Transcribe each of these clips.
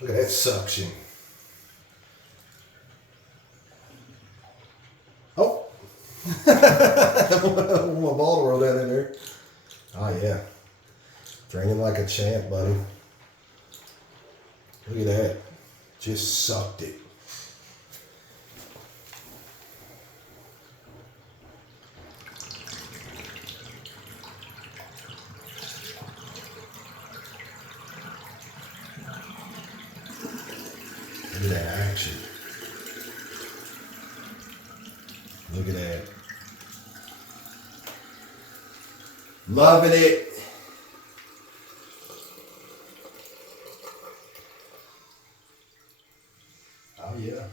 Look at that suction. Oh. My ball rolled down in there. Oh yeah. Draining like a champ, buddy. Look at that. Just sucked it. Look at that action. Look at that. Loving it. Oh yeah.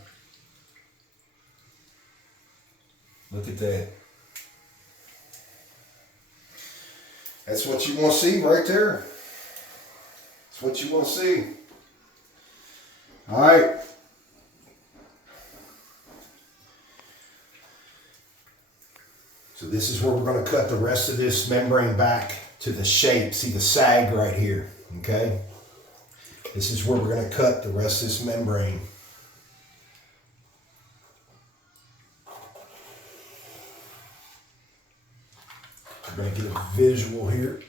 Look at that. That's what you want to see right there. That's what you want to see. All right. So this is where we're going to cut the rest of this membrane back to the shape. See the sag right here, okay? This is where we're going to cut the rest of this membrane. We're going to get a visual here.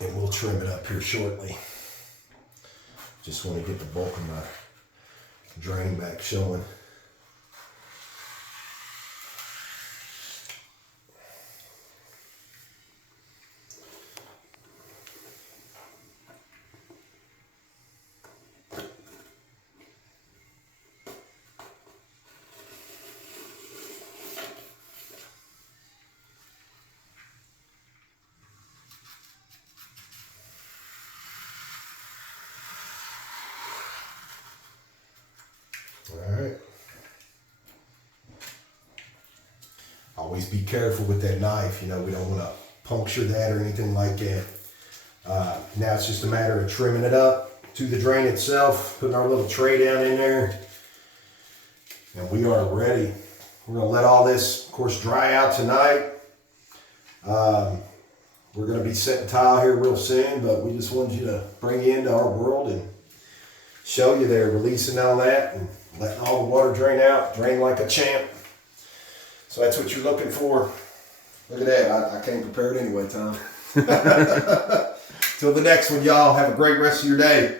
And we'll trim it up here shortly. Just want to get the bulk of my drain back showing. Alright. Always be careful with that knife, you know, we don't want to puncture that or anything like that. Now it's just a matter of trimming it up to the drain itself, putting our little tray down in there, and we are ready. We're going to let all this, of course, dry out tonight. We're going to be setting tile here real soon, but we just wanted you to bring you into our world and show you there, releasing all that and letting all the water drain out, drain like a champ. So that's what you're looking for. Look at that. I came prepared anyway, Tom. Till the next one, y'all. Have a great rest of your day.